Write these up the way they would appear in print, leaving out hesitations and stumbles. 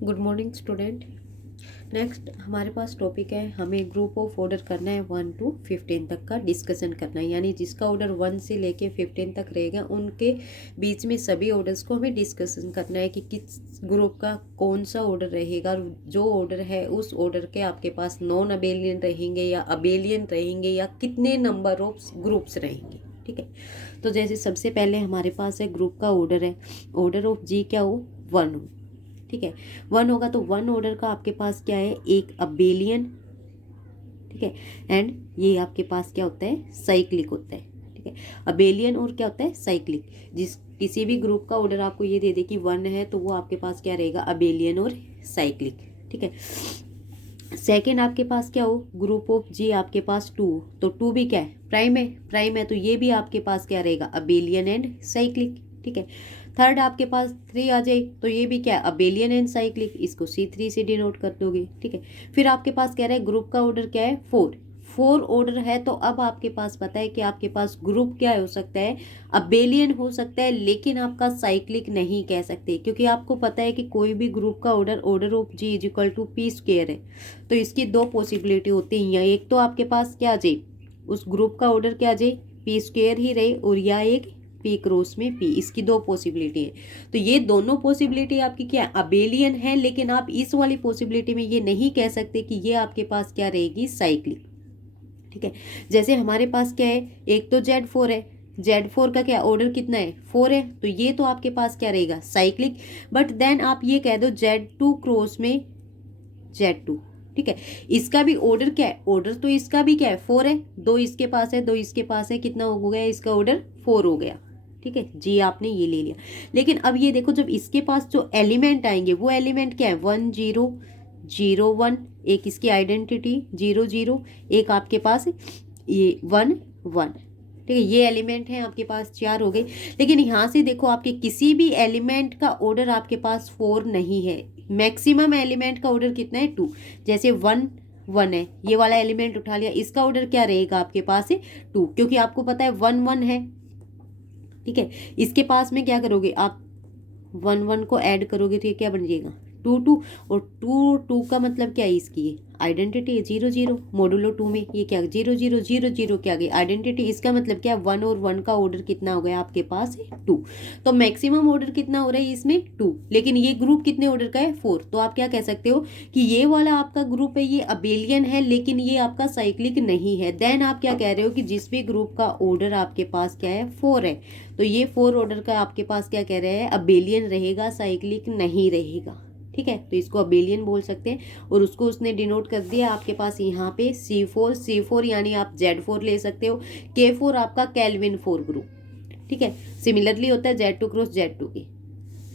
Good morning student. Next हमारे पास topic है, हमें ग्रुप ऑफ ऑर्डर करना है 1 to 15 तक का डिस्कशन करना है, यानी जिसका ऑर्डर 1 से लेके 15 तक रहेगा उनके बीच में सभी ऑर्डर्स को हमें डिस्कशन करना है कि किस ग्रुप का कौन सा ऑर्डर रहेगा। जो ऑर्डर है उस ऑर्डर के आपके पास नॉन अबेलियन रहेंगे या अबेलियन रहेंगे या कितने नंबर ऑफ ग्रुप्स रहेंगे। ठीक है, तो जैसे सबसे पहले हमारे पास है ग्रुप का ऑर्डर है, ऑर्डर ऑफ जी क्या हो, 1 हो। ठीक है, 1 होगा तो 1 ऑर्डर का आपके पास क्या है, एक अबेलियन। ठीक है, एंड ये आपके पास क्या होता है, साइक्लिक होता है। ठीक है, अबेलियन और क्या होता है, साइक्लिक। जिस किसी भी ग्रुप का ऑर्डर आपको ये दे दे कि 1 है तो वो आपके पास क्या रहेगा, अबेलियन और साइक्लिक। ठीक है, सेकेंड आपके पास क्या हो, ग्रुप ऑफ जी आपके पास 2, तो 2 भी क्या है, प्राइम है तो ये भी आपके पास क्या रहेगा, अबेलियन एंड साइक्लिक। ठीक है, थर्ड आपके पास 3 आ जाए तो ये भी क्या है, अबेलियन एंड साइक्लिक, इसको C3 से डिनोट कर दोगे। ठीक है, फिर आपके पास कह रहा है ग्रुप का ऑर्डर क्या है, 4 ऑर्डर है, तो अब आपके पास पता है कि आपके पास ग्रुप क्या हो सकता है, अबेलियन हो सकता है, लेकिन आपका साइक्लिक नहीं कह सकते, क्योंकि आपको पता है कि कोई भी ग्रुप का order of G is equal to P square है। तो इसकी दो पॉसिबिलिटी होती हैं, या एक तो आपके पास क्या आ जाए, उस ग्रुप का ऑर्डर क्या आ जाए, पी स्क्वायर ही रहे, और या एक पी क्रॉस में पी, इसकी दो पॉसिबिलिटी है। तो ये दोनों पॉसिबिलिटी आपकी क्या है, अबेलियन है, लेकिन आप इस वाली पॉसिबिलिटी में ये नहीं कह सकते कि ये आपके पास क्या रहेगी, साइक्लिक। ठीक है, जैसे हमारे पास क्या है, एक तो Z4 है, Z4 का क्या ऑर्डर कितना है, 4 है, तो ये तो आपके पास क्या रहेगा, साइक्लिक। बट देन आप ये कह दो Z2 क्रॉस में Z2। ठीक है, इसका भी ऑर्डर क्या है, ऑर्डर तो इसका भी क्या है, 4 है, 2 इसके पास है, 2 इसके पास है, कितना हो गया इसका ऑर्डर, 4 हो गया। ठीक है जी, आपने ये ले लिया। लेकिन अब ये देखो, जब इसके पास जो एलिमेंट आएंगे वो एलिमेंट क्या है, 1 0 0 1, एक इसकी आइडेंटिटी 0 0, एक आपके पास ये 1 1। ठीक है, ये एलिमेंट है आपके पास, 4 हो गए। लेकिन यहाँ से देखो, आपके किसी भी एलिमेंट का ऑर्डर आपके पास 4 नहीं है, मैक्सिमम एलिमेंट का ऑर्डर कितना है, 2। जैसे 1 1 है, ये वाला एलिमेंट उठा लिया, इसका ऑर्डर क्या रहेगा आपके पास है, 2, क्योंकि आपको पता है 1 1 है। ठीक है, इसके पास में क्या करोगे आप, 1 1 को ऐड करोगे तो ये क्या बन जाएगा, 2 2, और 2 2 का मतलब क्या है, इसकी आइडेंटिटी है 0 0, मॉडुलो 2 में ये क्या 0 0 0 0 क्या गई आइडेंटिटी, इसका मतलब क्या है, 1 और 1 का ऑर्डर कितना हो गया आपके पास है, 2। तो मैक्सिमम ऑर्डर कितना हो रहा है इसमें, 2, लेकिन ये ग्रुप कितने ऑर्डर का है, 4। तो आप क्या कह सकते हो कि ये वाला आपका ग्रुप है, ये अबेलियन है, लेकिन ये आपका साइक्लिक नहीं है। देन आप क्या कह रहे हो कि जिस भी ग्रुप का ऑर्डर आपके पास क्या है, 4 है, तो ये 4 ऑर्डर का आपके पास क्या कह रहे हैं, अबेलियन रहेगा, साइक्लिक नहीं रहेगा। ठीक है, तो इसको अबेलियन बोल सकते हैं, और उसको उसने डिनोट कर दिया आपके पास यहाँ पे C4 यानी आप Z4 ले सकते हो, K4 आपका केल्विन 4 ग्रुप। ठीक है, सिमिलरली होता है Z2 क्रॉस Z2 की।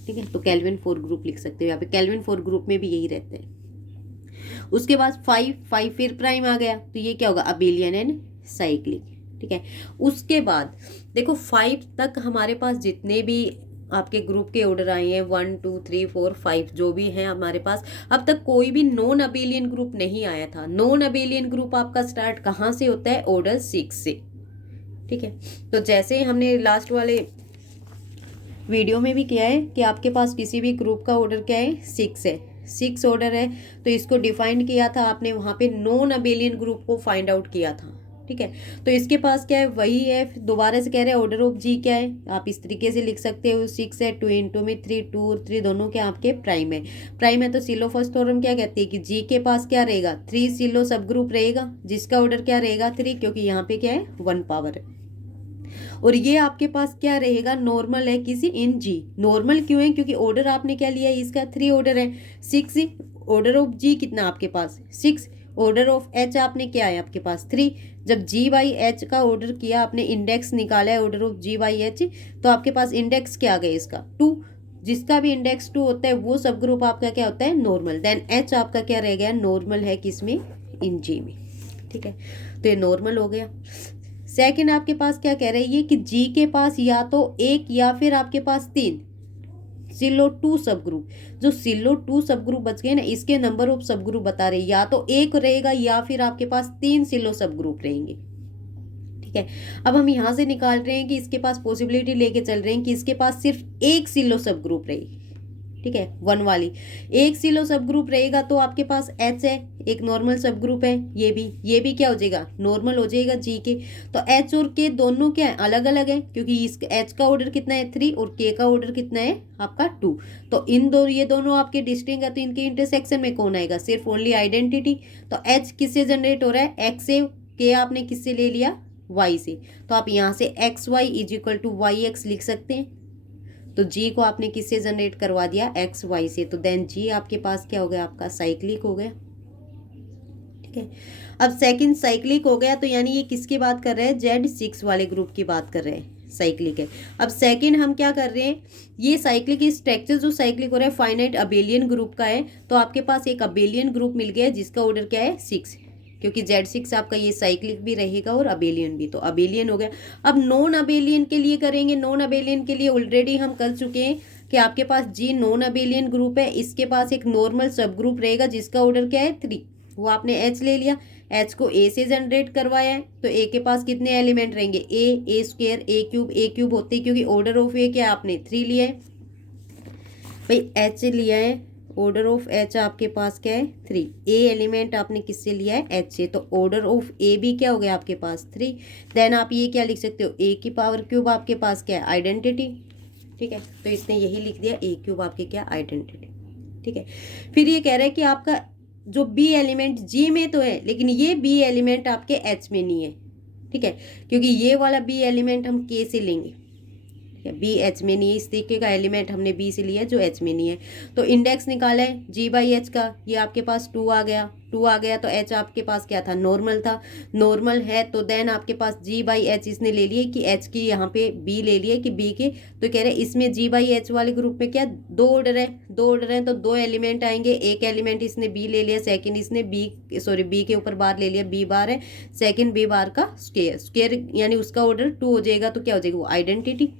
ठीक है, तो केल्विन 4 ग्रुप लिख सकते हो, यहाँ पे केल्विन 4 ग्रुप में भी यही रहते हैं। उसके बाद 5 फिर प्राइम आ गया, तो ये क्या होगा, अबेलियन एंड साइक्लिक। ठीक है, उसके बाद देखो 5 तक हमारे पास जितने भी आपके ग्रुप के ऑर्डर आए हैं, 1 2 3 4 5 जो भी हैं हमारे पास, अब तक कोई भी नॉन अबेलियन ग्रुप नहीं आया था। नॉन अबेलियन ग्रुप आपका स्टार्ट कहाँ से होता है, ऑर्डर 6 से। ठीक है, तो जैसे हमने लास्ट वाले वीडियो में भी किया है कि आपके पास किसी भी ग्रुप का ऑर्डर क्या है, 6 है, 6 ऑर्डर है, तो इसको डिफाइन किया था आपने, वहाँ पे नॉन अबेलियन ग्रुप को फाइंड आउट किया था। ठीक है, तो इसके पास क्या है, वही है, दोबारा से कह रहे हैं ऑर्डर ऑफ जी क्या है, आप इस तरीके से लिख सकते हो, 6 है, 2 इंटू में 3, 2 और 3 दोनों क्या आपके प्राइम है। प्राइम है तो सिलो फर्स्ट थ्योरम क्या कहती है कि जी के पास क्या रहेगा, 3 सिलो सब ग्रुप रहेगा, जिसका ऑर्डर क्या रहेगा, 3, क्योंकि यहाँ पे क्या है, 1 पावर है। और ये आपके पास क्या रहेगा, नॉर्मल है किसी इन जी। नॉर्मल क्यों है, क्योंकि ऑर्डर आपने क्या लिया है, इसका 3 ऑर्डर है, 6 ऑर्डर ऑफ जी कितना आपके पास 6, ऑर्डर ऑफ एच आपने क्या है आपके पास 3। जब जी बाई एच का ऑर्डर किया आपने, इंडेक्स निकाला है order of G by H, तो आपके पास इंडेक्स क्या आ गया इसका 2, जिसका भी इंडेक्स 2 होता है वो सब ग्रुप आपका क्या होता है, नॉर्मल। देन एच आपका क्या रह गया, नॉर्मल है किसमें, इन जी में। ठीक है, तो ये नॉर्मल हो गया। सेकंड आपके पास क्या कह रही है कि जी के पास या तो एक या फिर आपके पास 3 सिलो 2 सब ग्रुप, जो सिलो 2 सब ग्रुप बच गए ना, इसके नंबर ऑफ सब ग्रुप बता रहे, या तो एक रहेगा या फिर आपके पास 3 सिलो सब ग्रुप रहेंगे। ठीक है, अब हम यहां से निकाल रहे हैं कि इसके पास पॉसिबिलिटी लेके चल रहे हैं कि इसके पास सिर्फ एक सिलो सब ग्रुप रहेगी। ठीक है, 1 वाली। एक सिलो सब ग्रुप रहेगा तो आपके पास H है, एक नॉर्मल सब ग्रुप है, ये भी क्या हो जाएगा, नॉर्मल हो जाएगा G के। तो H और K दोनों क्या है, अलग अलग है, क्योंकि इस H का ऑर्डर कितना है 3 और K का ऑर्डर कितना है आपका 2। तो ये दोनों आपके डिस्टिंक्ट है, तो इनके इंटरसेक्शन में कौन आएगा, सिर्फ ओनली आइडेंटिटी। तो H किससे जनरेट हो रहा है, X से, K आपने किससे ले लिया, Y से। तो आप यहाँ से XY is equal to YX लिख सकते हैं। तो G को आपने किससे जनरेट करवा दिया, XY से। तो देन G आपके पास क्या हो गया, आपका साइक्लिक हो गया। ठीक है, अब सेकंड साइक्लिक हो गया, तो यानी ये किसकी बात कर रहे हैं, Z6 वाले ग्रुप की बात कर रहे हैं, साइक्लिक है। अब सेकंड हम क्या कर रहे हैं, ये साइक्लिक स्ट्रक्चर जो साइक्लिक हो रहा है फाइनाइट अबेलियन ग्रुप का है। तो आपके पास एक अबेलियन ग्रुप मिल गया है जिसका ऑर्डर क्या है 6, क्योंकि Z6 आपका ये साइक्लिक भी रहेगा और अबेलियन भी, तो अबेलियन हो गया। अब नॉन अबेलियन के लिए करेंगे, नॉन अबेलियन के लिए ऑलरेडी हम कर चुके हैं कि आपके पास G नॉन अबेलियन ग्रुप है, इसके पास एक नॉर्मल सब ग्रुप रहेगा जिसका ऑर्डर क्या है 3, वो आपने H ले लिया, H को A से जनरेट करवाया है। तो A के पास कितने एलिमेंट रहेंगे, A स्क्वायर A क्यूब होते, क्योंकि ऑर्डर ऑफ A क्या आपने 3 लिया है भाई, H लिया है, ऑर्डर ऑफ H आपके पास क्या है 3, A एलिमेंट आपने किससे लिया है H से, तो ऑर्डर ऑफ A भी क्या हो गया आपके पास 3। देन आप ये क्या लिख सकते हो, A की पावर क्यूब आपके पास क्या है आइडेंटिटी। ठीक है, तो इसने यही लिख दिया A क्यूब आपके क्या आइडेंटिटी। ठीक है, फिर ये कह रहा है कि आपका जो B एलिमेंट G में तो है, लेकिन ये B एलिमेंट आपके H में नहीं है। ठीक है, क्योंकि ये वाला B एलिमेंट हम K से लेंगे, बी एच में नहीं है, इस तरीके का एलिमेंट हमने बी से लिया जो एच में नहीं है। तो इंडेक्स निकाला है जी बाई एच का, ये आपके पास 2 आ गया, तो एच आपके पास क्या था, नॉर्मल था, नॉर्मल है। तो देन आपके पास जी बाई एच इसने ले लिए कि एच की यहाँ पे बी ले लिए कि बी के, तो कह रहे इसमें जी बाई एच वाले ग्रुप में क्या 2 ऑर्डर है, तो 2 एलिमेंट आएंगे, एक एलिमेंट इसने बी ले लिया, सेकेंड इसने बी के ऊपर बार ले लिया, बी बार है, सेकेंड बी बार का स्क्वेयर यानी उसका ऑर्डर 2 हो जाएगा, तो क्या हो जाएगा वो आइडेंटिटी,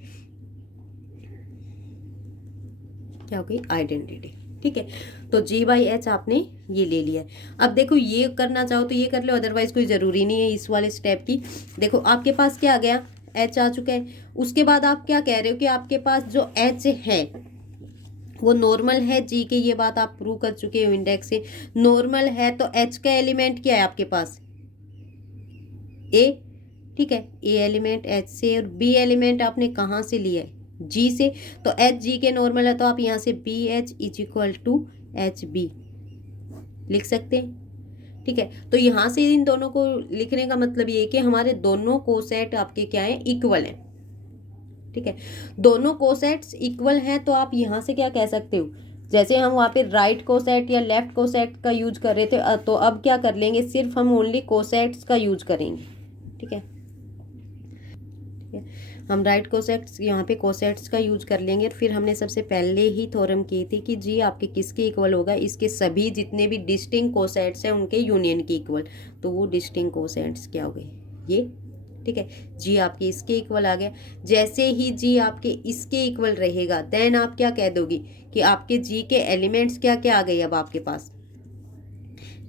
क्या हो गई आइडेंटिटी। ठीक है, तो G बाई एच आपने ये ले लिया है। अब देखो ये करना चाहो तो ये कर लो, अदरवाइज कोई ज़रूरी नहीं है इस वाले स्टेप की। देखो आपके पास क्या आ गया, H आ चुका है। उसके बाद आप क्या कह रहे हो कि आपके पास जो H है वो नॉर्मल है G के, ये बात आप प्रूव कर चुके हो इंडेक्स से, नॉर्मल है। तो H का एलिमेंट क्या है आपके पास A। ठीक है, A एलिमेंट H से, और B एलिमेंट आपने कहाँ से लिया है G से, तो H G के नॉर्मल है, तो आप यहाँ से BH is equal to HB लिख सकते हैं। ठीक है, तो यहाँ से इन दोनों को लिखने का मतलब ये कि हमारे दोनों कोसेट आपके क्या है, इक्वल हैं। ठीक है, दोनों कोसेट्स इक्वल हैं, तो आप यहाँ से क्या कह सकते हो, जैसे हम वहाँ पे राइट कोसेट या लेफ्ट कोसेट का यूज कर रहे थे, तो अब क्या कर लेंगे, सिर्फ हम ओनली कोसेट्स का यूज करेंगे। ठीक है, हम राइट कोसेट्स यहाँ पे कोसेट्स का यूज कर लेंगे। फिर हमने सबसे पहले ही थ्योरम की थी कि जी आपके किसके इक्वल होगा, इसके सभी जितने भी डिस्टिंक्ट कोसेट्स हैं उनके यूनियन के इक्वल, तो वो डिस्टिंक्ट कोसेट्स क्या हो गए ये। ठीक है, जी आपके इसके इक्वल आ गया। जैसे ही जी आपके इसके इक्वल रहेगा देन आप क्या कह दोगी कि आपके जी के एलिमेंट्स क्या क्या आ गए, अब आपके पास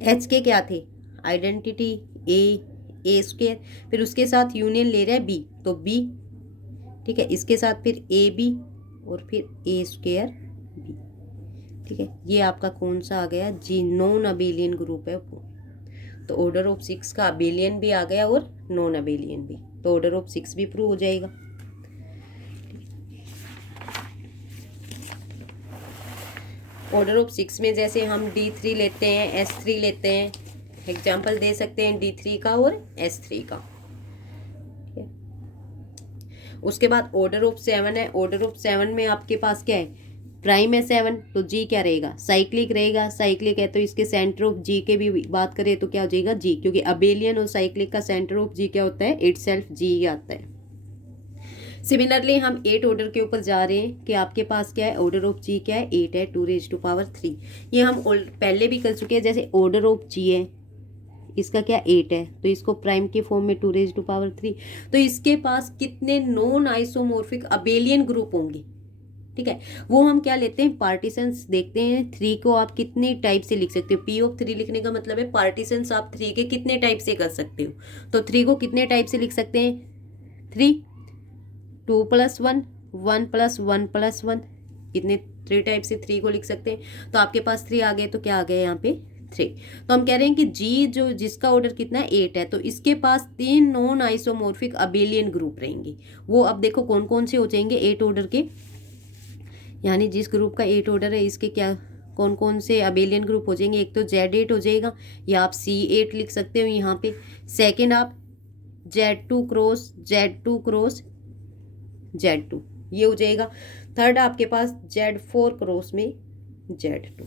एच के क्या थे आइडेंटिटी ए स्क्वायर, फिर उसके साथ यूनियन ले रहा है बी, तो बी। ठीक है, इसके साथ फिर ए बी और फिर ए स्क्वायर बी। ठीक है, ये आपका कौन सा आ गया, जी नॉन अबेलियन ग्रुप है वो। तो ऑर्डर ऑफ 6 का अबेलियन भी आ गया और नॉन अबेलियन भी, तो ऑर्डर ऑफ 6 भी प्रूव हो जाएगा। ऑर्डर ऑफ 6 में जैसे हम D3 लेते हैं, S3 लेते हैं, एग्जाम्पल दे सकते हैं D3 का और S3 का। उसके बाद ऑर्डर ऑफ 7 है, ऑर्डर ऑफ 7 में आपके पास क्या है, प्राइम है 7, तो जी क्या रहेगा, साइक्लिक रहेगा। साइक्लिक है तो इसके सेंटर ऑफ जी के भी बात करें तो क्या हो जाएगा जी, क्योंकि अबेलियन और साइक्लिक का सेंटर ऑफ जी क्या होता है, इटसेल्फ जी ही आता है। सिमिलरली हम 8 ऑर्डर के ऊपर जा रहे हैं कि आपके पास क्या है, ऑर्डर ऑफ जी क्या है 8 है, 2⁻³ ये हम पहले भी कर चुके हैं। जैसे ऑर्डर ऑफ जी है, इसका क्या 8 है, तो इसको प्राइम के फॉर्म में 2⁻³, तो इसके पास कितने नॉन आइसोमॉर्फिक अबेलियन ग्रुप होंगे। ठीक है, वो हम क्या लेते हैं, पार्टीशंस देखते हैं। 3 को आप कितने टाइप से लिख सकते हो, P ऑफ 3 लिखने का मतलब है पार्टीशंस आप 3 के कितने टाइप से कर सकते हो। तो 3 को कितने टाइप से लिख सकते हैं, 3 2+1 1+1+1 कितने 3 टाइप से 3 को लिख सकते हैं। तो आपके पास 3 आ गए तो क्या आ गया यहाँ पे 3। तो हम कह रहे हैं कि जी जो जिसका ऑर्डर कितना है 8 है, तो इसके पास 3 नॉन आइसोमॉर्फिक अबेलियन ग्रुप रहेंगे। वो अब देखो कौन कौन से हो जाएंगे 8 ऑर्डर के, यानी जिस ग्रुप का 8 ऑर्डर है इसके क्या कौन कौन से अबेलियन ग्रुप हो जाएंगे। एक तो Z8 हो जाएगा, या आप C8 लिख सकते हो यहाँ पे। सेकेंड आप Z2 cross Z2 cross Z2 ये हो जाएगा। थर्ड आपके पास Z4 क्रॉस में Z2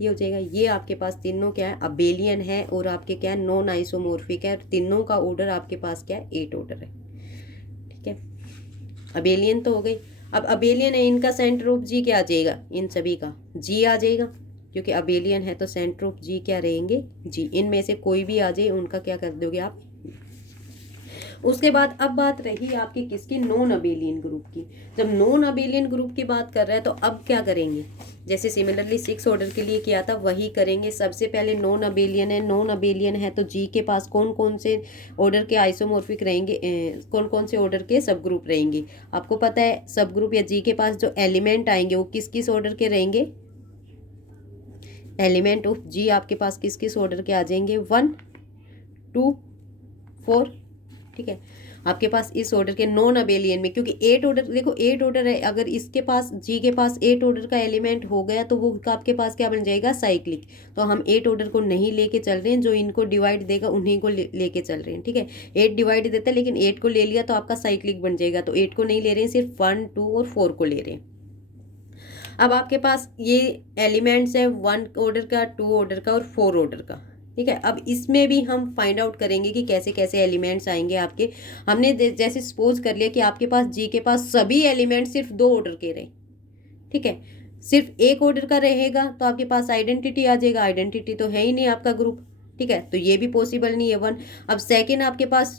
ये हो जाएगा। ये आपके पास तीनों क्या है अबेलियन है और आपके क्या है नॉन आइसोमॉर्फिक है। तीनों का ऑर्डर आपके पास क्या है 8 ऑर्डर है। ठीक है, अबेलियन तो हो गई। अब अबेलियन है, इनका सेंटर ऑफ जी क्या आ जाएगा, इन सभी का जी आ जाएगा, क्योंकि अबेलियन है तो सेंटर ऑफ जी क्या रहेंगे जी। इनमें से कोई भी आ जाए उनका क्या कर दोगे आप। उसके बाद अब बात रही आपकी किसकी, नॉन अबेलियन ग्रुप की। जब नॉन अबेलियन ग्रुप की बात कर रहे हैं तो अब क्या करेंगे, जैसे सिमिलरली 6 ऑर्डर के लिए किया था वही करेंगे। सबसे पहले नॉन अबेलियन है, नॉन अबेलियन है तो जी के पास कौन कौन से ऑर्डर के आइसोमॉर्फिक रहेंगे, कौन कौन से ऑर्डर के सब ग्रुप रहेंगे। आपको पता है सब ग्रुप या जी के पास जो एलिमेंट आएंगे वो किस किस ऑर्डर के रहेंगे। एलिमेंट ऑफ जी आपके पास किस किस ऑर्डर के आ जाएंगे, 1 2 4। ठीक है, आपके पास इस ऑर्डर के नॉन अबेलियन में, क्योंकि 8 ऑर्डर देखो 8 ऑर्डर है, अगर इसके पास जी के पास 8 ऑर्डर का एलिमेंट हो गया तो वो आपके पास क्या बन जाएगा साइक्लिक। तो हम 8 ऑर्डर को नहीं लेके चल रहे हैं, जो इनको डिवाइड देगा उन्हीं को लेके चल रहे हैं। ठीक है, 8 डिवाइड देता है लेकिन 8 को ले लिया तो आपका साइक्लिक बन जाएगा। तो 8 को नहीं ले रहे हैं, सिर्फ 1 2 और 4 को ले रहे हैं। अब आपके पास ये एलिमेंट्स है 1 ऑर्डर का, 2 ऑर्डर का और 4 ऑर्डर का। ठीक है, अब इसमें भी हम फाइंड आउट करेंगे कि कैसे कैसे एलिमेंट्स आएंगे आपके। हमने जैसे सपोज कर लिया कि आपके पास जी के पास सभी एलिमेंट सिर्फ 2 ऑर्डर के रहे। ठीक है, सिर्फ 1 ऑर्डर का रहेगा तो आपके पास आइडेंटिटी आ जाएगा। आइडेंटिटी तो है ही नहीं आपका ग्रुप। ठीक है, तो ये भी पॉसिबल नहीं है 1। अब सेकेंड आपके पास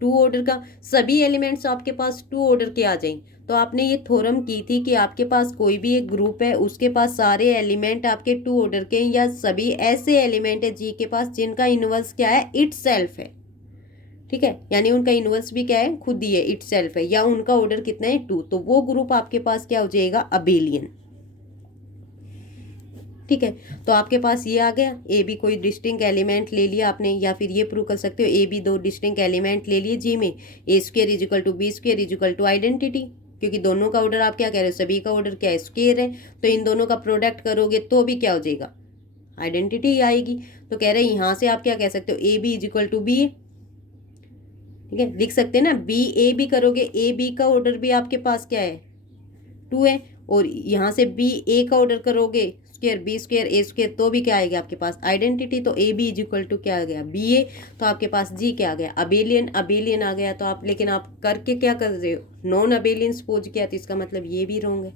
2 ऑर्डर का, सभी एलिमेंट्स आपके पास 2 ऑर्डर के आ जाएंगे। तो आपने ये थ्योरम की थी कि आपके पास कोई भी एक ग्रुप है उसके पास सारे एलिमेंट आपके 2 ऑर्डर के, या सभी ऐसे एलिमेंट है जी के पास जिनका इनवर्स क्या है इटसेल्फ है। ठीक है, यानी उनका इनवर्स भी क्या है खुद ही है, इटसेल्फ है, या उनका ऑर्डर कितना है 2, तो वो ग्रुप आपके पास क्या हो जाएगा अबेलियन। ठीक है, तो आपके पास ये आ गया। ए बी कोई डिस्टिंक्ट एलिमेंट ले लिया आपने, या फिर ये प्रूव कर सकते हो ए बी 2 डिस्टिंक्ट एलिमेंट ले लिए जी में। A square equal to B square equal to identity, क्योंकि दोनों का ऑर्डर आप क्या कह रहे हो, सभी का ऑर्डर क्या है स्क्वायर है। तो इन दोनों का प्रोडक्ट करोगे तो भी क्या हो जाएगा आइडेंटिटी ही आएगी। तो कह रहे हैं यहाँ से आप क्या कह सकते हो A B is equal to B. ठीक है, लिख सकते हैं ना, बी ए बी करोगे, ए बी का ऑर्डर भी आपके पास क्या है 2 है, और यहाँ से बी ए का ऑर्डर करोगे square B square A square तो भी क्या आएगा आपके पास आइडेंटिटी। तो A B is equal to क्या आ गया बी ए, तो आपके पास जी क्या आ गया अबेलियन। अबेलियन आ गया तो आप, लेकिन आप करके क्या कर रहे हो नॉन अबेलियन सपोज किया, तो इसका मतलब ये भी रॉन्ग है।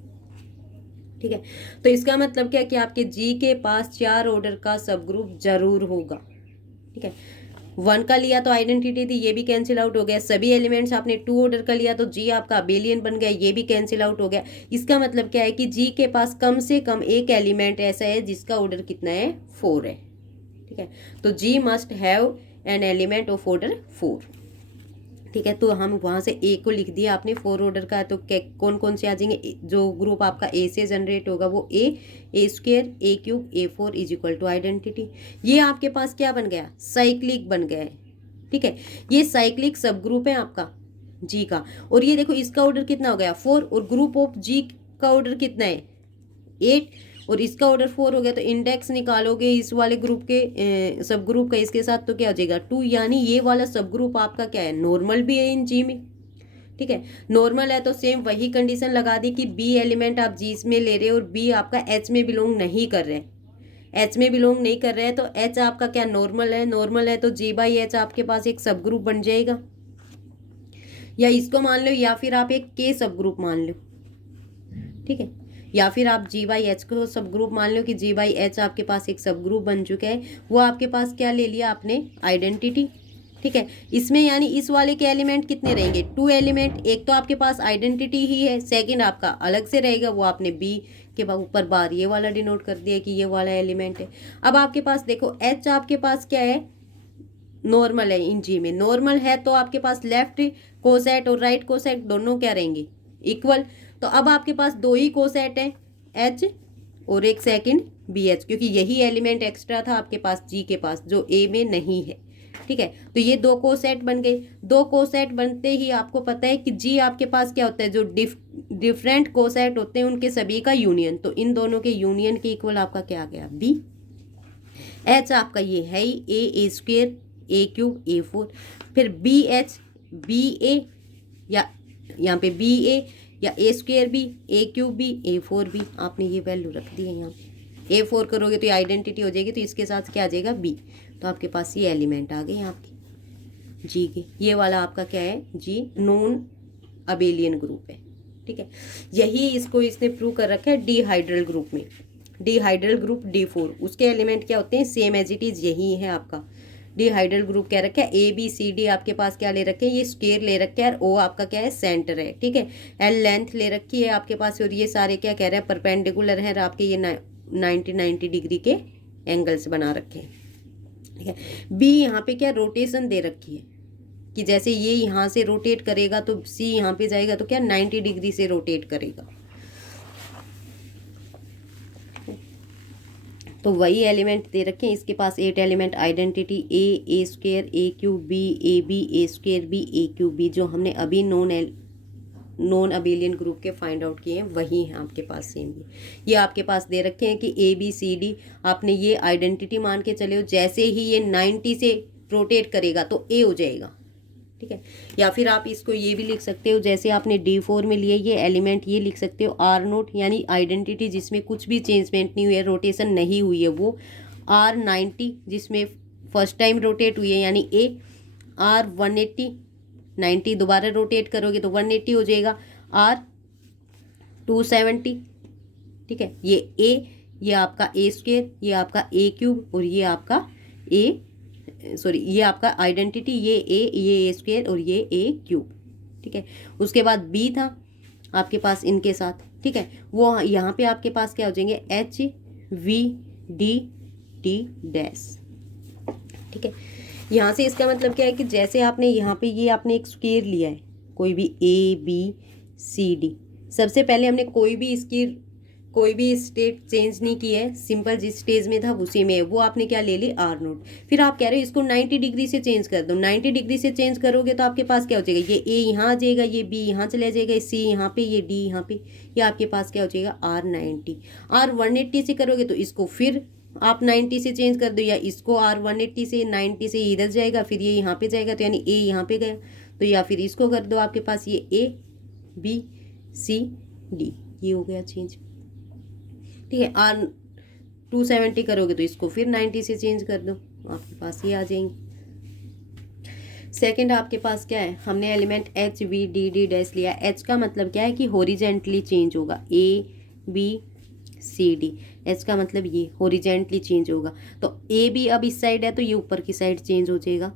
ठीक है, तो इसका मतलब क्या कि आपके जी के पास 4 ऑर्डर का सब ग्रुप जरूर होगा। ठीक है, 1 का लिया तो आइडेंटिटी थी, ये भी कैंसिल आउट हो गया। सभी एलिमेंट्स आपने 2 ऑर्डर का लिया तो जी आपका अबेलियन बन गया, ये भी कैंसिल आउट हो गया। इसका मतलब क्या है कि जी के पास कम से कम एक एलिमेंट ऐसा है जिसका ऑर्डर कितना है 4 है। ठीक है, तो G must have an element of order 4। ठीक है, तो हम वहाँ से ए को लिख दिया आपने 4 ऑर्डर का, तो कौन कौन से आ जाएंगे, जो ग्रुप आपका ए से जनरेट होगा वो A square A cube A4 is equal to identity. ये आपके पास क्या बन गया साइक्लिक बन गया है। ठीक है, ये साइक्लिक सब ग्रुप है आपका जी का, और ये देखो इसका ऑर्डर कितना हो गया 4, और ग्रुप ऑफ जी का ऑर्डर कितना है 8, और इसका ऑर्डर 4 हो गया। तो इंडेक्स निकालोगे इस वाले ग्रुप के सब ग्रुप का इसके साथ तो क्या हो जाएगा 2, यानी ये वाला सब ग्रुप आपका क्या है नॉर्मल भी है इन जी में। ठीक है, नॉर्मल है तो सेम वही कंडीशन लगा दी कि बी एलिमेंट आप जी में ले रहे हो और बी आपका एच में बिलोंग नहीं कर रहे हैं, एच में बिलोंग नहीं कर रहे हैं, तो एच आपका क्या नॉर्मल है। नॉर्मल है तो जी बाई एच आपके पास एक सब ग्रुप बन जाएगा, या इसको मान लो, या फिर आप एक के सब ग्रुप मान लो। ठीक है, या फिर आप जी बाई एच को सब ग्रुप मान लो कि जी बाई एच आपके पास एक सब ग्रुप बन चुका है। वो आपके पास क्या ले लिया आपने आइडेंटिटी। ठीक है, इसमें यानी इस वाले के एलिमेंट कितने रहेंगे 2 एलिमेंट, एक तो आपके पास आइडेंटिटी ही है, सेकंड आपका अलग से रहेगा, वो आपने बी के ऊपर बार ये वाला डिनोट कर दिया कि ये वाला एलिमेंट है। अब आपके पास देखो एच आपके पास क्या है नॉर्मल है, इन जी में नॉर्मल है तो आपके पास लेफ्ट कोसेट और राइट कोसेट दोनों क्या रहेंगे इक्वल। तो अब आपके पास 2 ही कोसेट है एच और एक सेकंड बी एच, क्योंकि यही एलिमेंट एक्स्ट्रा था आपके पास जी के पास जो ए में नहीं है। ठीक है, तो ये दो कोसेट बन गए। दो कोसेट बनते ही आपको पता है कि जी आपके पास क्या होता है, जो डिफरेंट कोसेट होते हैं उनके सभी का यूनियन, तो इन दोनों के यूनियन के इक्वल आपका क्या आ गया, बी। एच आपका ये है ही ए square A cube A four, फिर बी एच बी ए, या यहाँ पे बी ए या ए square B A cube B A four B, आपने ये वैल्यू रख दी है यहाँ पे। ए फोर करोगे तो ये आइडेंटिटी हो जाएगी, तो इसके साथ क्या आ जाएगा, बी। तो आपके पास ये एलिमेंट आ गए आपके जी के। ये वाला आपका क्या है, जी नॉन अबेलियन ग्रुप है। ठीक है, यही इसको इसने प्रूव कर रखा है डिहाइड्रल ग्रुप में। डिहाइड्रल ग्रुप D4, उसके एलिमेंट क्या होते हैं, सेम एज इट इज यही है आपका। डिहाइड्रल ग्रुप क्या रखा है, ए बी सी डी आपके पास क्या ले रखे हैं, ये स्क्वायर ले रखे हैं, और ओ आपका क्या है, सेंटर है। ठीक है, एल लेंथ ले रखी है आपके पास, और ये सारे क्या कह रहे हैं, परपेंडिकुलर है, और आपके ये 90 डिग्री के एंगल्स बना रखे हैं। ठीक है, बी यहाँ पे क्या रोटेशन दे रखी है कि जैसे ये यहाँ से रोटेट करेगा तो सी यहाँ पे जाएगा तो क्या 90 डिग्री से रोटेट करेगा। तो वही एलिमेंट दे रखे हैं इसके पास, 8 element identity A square A cube B A B A square B A cube B, जो हमने अभी नॉन अबेलियन ग्रुप के फाइंड आउट किए हैं वही हैं आपके पास सेम। ये आपके पास दे रखे हैं कि ए बी सी डी आपने ये आइडेंटिटी मान के चले हो, जैसे ही ये 90 से रोटेट करेगा तो ए हो जाएगा। ठीक है, या फिर आप इसको ये भी लिख सकते हो, जैसे आपने D4 में लिए ये एलिमेंट, ये लिख सकते हो R0, यानी आइडेंटिटी जिसमें कुछ भी चेंजमेंट नहीं हुई है, रोटेशन नहीं हुई है, वो R90 जिसमें फर्स्ट टाइम रोटेट हुई है यानी A, R180 90 दोबारा रोटेट करोगे तो 180 हो जाएगा, R270। ठीक है, ये आपका ए स्क्वेयर, ये आपका ए क्यूब, और ये आपका ये आपका आइडेंटिटी, ये स्क्वेयर और ये ए क्यूब। ठीक है, उसके बाद बी था आपके पास इनके साथ। ठीक है, वो यहाँ पे आपके पास क्या हो जाएंगे, H V D T dash. ठीक है, यहाँ से इसका मतलब क्या है कि जैसे आपने यहाँ पे ये आपने एक स्क्वेयर लिया है, कोई भी ए बी सी डी, सबसे पहले हमने कोई भी स्टेट चेंज नहीं की है, सिंपल जिस स्टेज में था उसी में है, वो आपने क्या ले ली, R0। फिर आप कह रहे हो इसको 90 डिग्री से चेंज कर दो, 90 डिग्री से चेंज करोगे तो आपके पास क्या हो जाएगा, ये ए यहाँ आ जाएगा, ये बी यहाँ चला जाएगा, सी यहाँ पे, ये डी यहाँ पे, ये आपके पास क्या हो जाएगा, R90। R180 से करोगे तो इसको फिर आप 90 से चेंज कर दो, या इसको R180 से 90 से इधर जाएगा, फिर ये यहाँ पे जाएगा, तो यानी ए यहाँ पे गया, तो या फिर इसको कर दो, आपके पास ये ए बी सी डी, ये हो गया चेंज। ठीक है, R270 करोगे तो इसको फिर 90 से चेंज कर दो, आपके पास ये आ जाएंगे। सेकंड आपके पास क्या है, हमने element H V D D dash लिया। एच का मतलब क्या है कि हॉरिजेंटली चेंज होगा, A B C D, H का मतलब ये हॉरिजेंटली चेंज होगा। तो ए बी अब इस साइड है तो ये ऊपर की साइड चेंज हो जाएगा,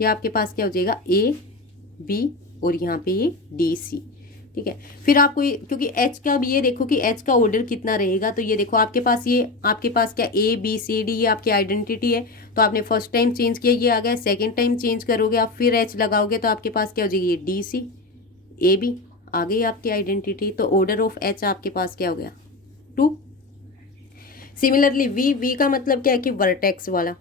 ये आपके पास क्या हो जाएगा, ए बी और यहाँ पे ये डी सी। ठीक है, फिर आपको क्योंकि एच का भी ये देखो कि एच का ऑर्डर कितना रहेगा, तो ये देखो आपके पास क्या ए बी सी डी, ये आपकी आइडेंटिटी है, तो आपने फर्स्ट टाइम चेंज किया, ये आ गया, सेकंड टाइम चेंज करोगे आप फिर एच लगाओगे तो आपके पास क्या हो जाएगी, ये डी सी ए बी आ गई आपकी आइडेंटिटी। तो ऑर्डर ऑफ एच आपके पास क्या हो गया, 2। सिमिलरली वी का मतलब क्या है कि वर्टेक्स वाला,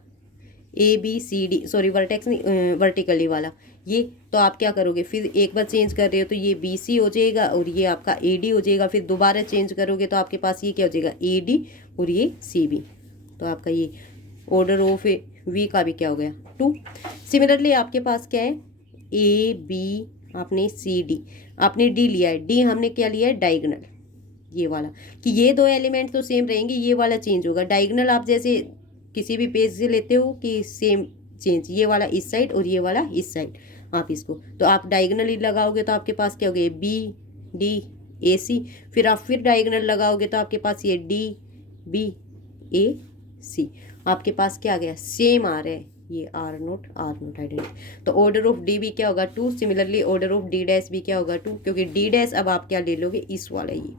A B C D, sorry vertex नहीं, वर्टिकली वाला, ये तो आप क्या करोगे, फिर एक बार चेंज कर रहे हो तो ये बी सी हो जाएगा और ये आपका ए डी हो जाएगा, फिर दोबारा चेंज करोगे तो आपके पास ये क्या हो जाएगा, ए डी और ये सी बी। तो आपका ये ऑर्डर ऑफ वी का भी क्या हो गया, 2। सिमिलरली आपके पास क्या है, ए बी आपने सी डी, आपने डी लिया है, डी हमने क्या लिया है, डायगोनल, ये वाला, कि ये दो एलिमेंट तो सेम रहेंगे, ये वाला चेंज होगा। डायगोनल आप जैसे किसी भी पेज से लेते हो कि सेम चेंज, ये वाला इस साइड और ये वाला इस साइड, आप इसको तो आप डायगोनली लगाओगे तो आपके पास क्या हो गया, बी डी ए सी, फिर आप फिर डायगोनल लगाओगे तो आपके पास ये डी बी ए सी, आपके पास क्या आ गया, सेम आ रहा है, ये R0 आइडेंटिटी। तो ऑर्डर ऑफ डी भी क्या होगा, 2। Similarly order of D dash भी क्या होगा, 2, क्योंकि डी डैश अब आप क्या ले लोगे, इस वाला ये।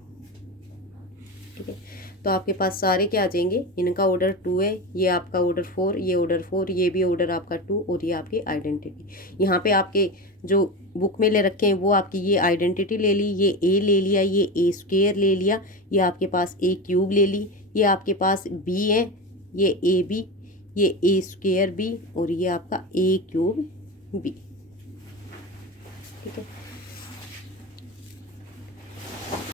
ठीक है। तो आपके पास सारे क्या आ जाएंगे, इनका ऑर्डर 2 है, ये आपका ऑर्डर 4, ये ऑर्डर 4, ये भी ऑर्डर आपका 2 और ये आपकी आइडेंटिटी। यहाँ पे आपके जो बुक में ले रखे हैं वो आपकी ये आइडेंटिटी ले ली, ये ए ले लिया, ये ए स्क्वेयर ले लिया, ये आपके पास ए क्यूब ले ली, ये आपके पास बी है, ये ए बी, ये ए स्क्वेयर बी और ये आपका ए क्यूब बी। ठीक है।